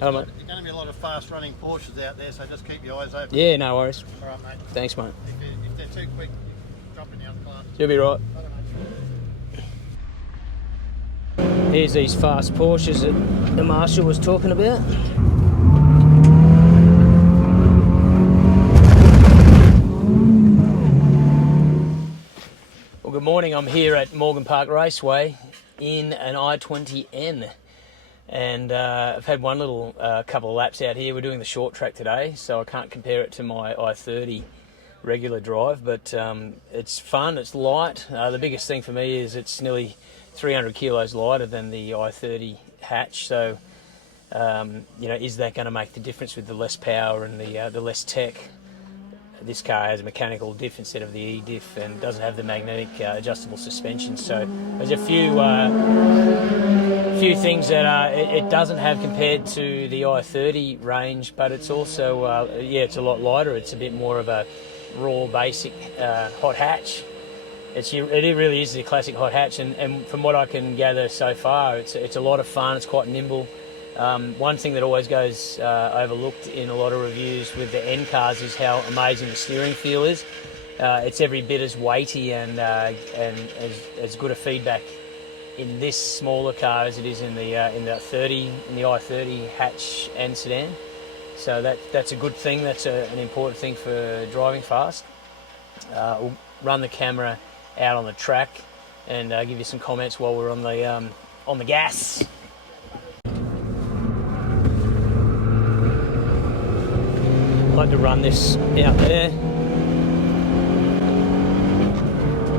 Oh, mate. There's going to be a lot of fast-running Porsches out there, so just keep your eyes open. Yeah, no worries. All right, mate. Thanks, mate. If they're too quick, drop in the other class. You'll be right. Here's these fast Porsches that the Marshal was talking about. Well, good morning. I'm here at Morgan Park Raceway in an i20N. And I've had one little couple of laps out here. We're doing the short track today, so I can't compare it to my i30 regular drive, but it's fun, it's light. The biggest thing for me is it's nearly 300 kilos lighter than the i30 hatch, so you know, is that going to make the difference with the less power and the less tech? This car has a mechanical diff instead of the e-diff and doesn't have the magnetic adjustable suspension, so there's a few things that it doesn't have compared to the i30 range, but it's also yeah, it's a lot lighter. It's a bit more of a raw basic hot hatch. It really is the classic hot hatch, and from what I can gather so far, it's a lot of fun. It's quite nimble. One thing that always goes overlooked in a lot of reviews with the N cars is how amazing the steering feel is. It's every bit as weighty and as good a feedback in this smaller car as it is in the i30 hatch and sedan. So that's a good thing. That's an important thing for driving fast. We'll run the camera out on the track and give you some comments while we're on the gas. I like to run this out there.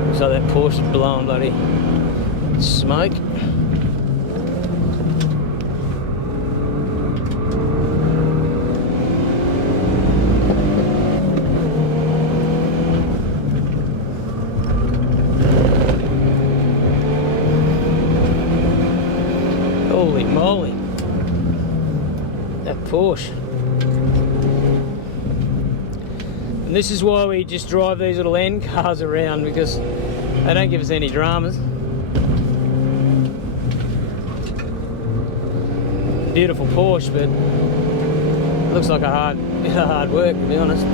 Looks like that Porsche is blowing bloody smoke. Holy moly, that Porsche. And this is why we just drive these little N cars around, because they don't give us any dramas. Beautiful Porsche, but it looks like a hard work, to be honest.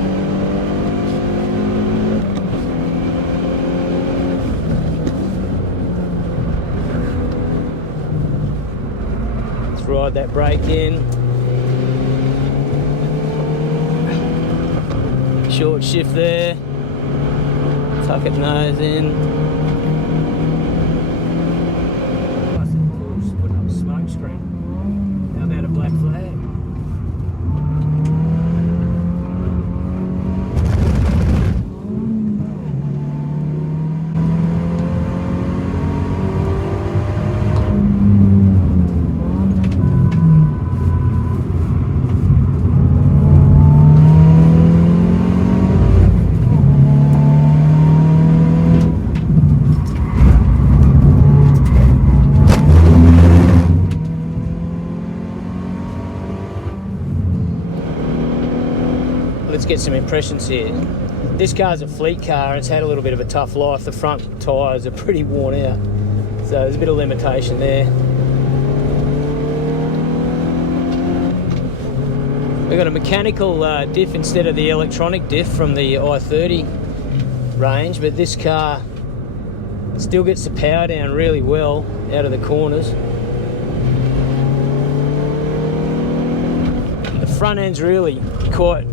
Let's ride that brake in. Short shift there. Tuck it nose in. Putting up a smoke screen. How about a black flag? Let's get some impressions here. This car's a fleet car. It's had a little bit of a tough life. The front tyres are pretty worn out, so there's a bit of limitation there. We've got a mechanical diff instead of the electronic diff from the i30 range, but this car still gets the power down really well out of the corners. The front end's really quite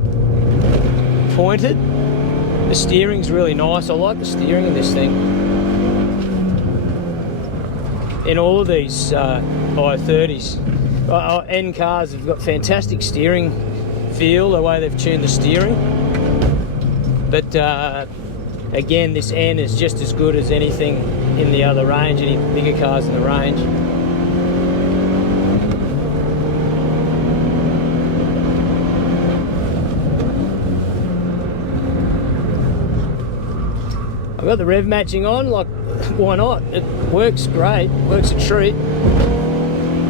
pointed. The steering's really nice. I like the steering in this thing. In all of these i30s, N cars have got fantastic steering feel, the way they've tuned the steering. But again, this N is just as good as anything in the other range, any bigger cars in the range. I've got the rev matching on, like, why not? It works great, works a treat.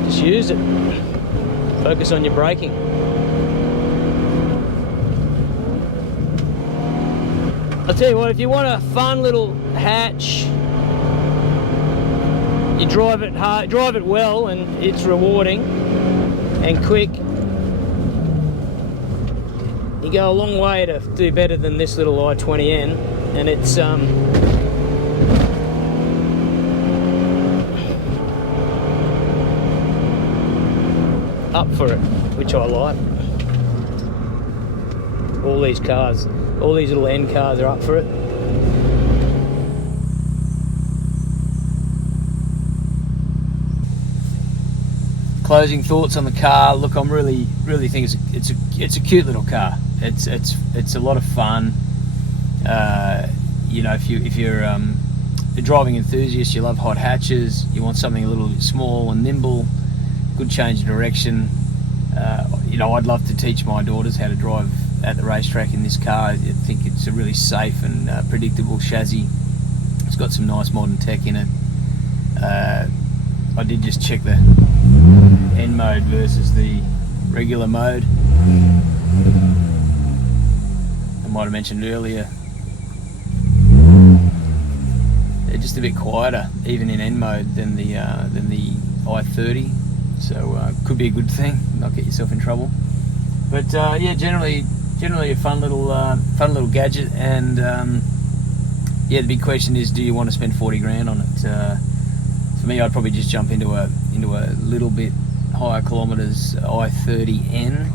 Just use it. Focus on your braking. I'll tell you what, if you want a fun little hatch, you drive it hard, drive it well, and it's rewarding and quick. go a long way to do better than this little i20N, and it's up for it, which I like. All these cars, all these little N cars are up for it. Closing thoughts on the car. Look, I'm really think it's a cute little car. It's a lot of fun. You know, if you're a driving enthusiast, you love hot hatches, you want something a little bit small and nimble, good change of direction. You know, I'd love to teach my daughters how to drive at the racetrack in this car. I think it's a really safe and predictable chassis. It's got some nice modern tech in it. I did just check the N mode versus the regular mode. I might have mentioned earlier, they're just a bit quieter, even in N mode, than the i30. So could be a good thing, not get yourself in trouble. But yeah, generally a fun little gadget. And yeah, the big question is, do you want to spend 40 grand on it? For me, I'd probably just jump into a little bit higher kilometres i30N.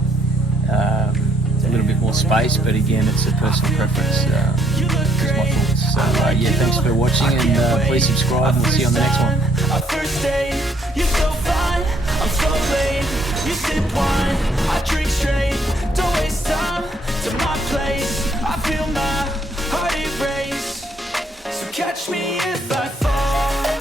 A little bit more space, but again, it's a personal preference. That's my thoughts. So yeah, thanks for watching, and please subscribe, and we'll see you on the next one. I'm so late, you sip wine, I drink straight, don't waste time to my place, I feel my heart erase, so catch me if I fall.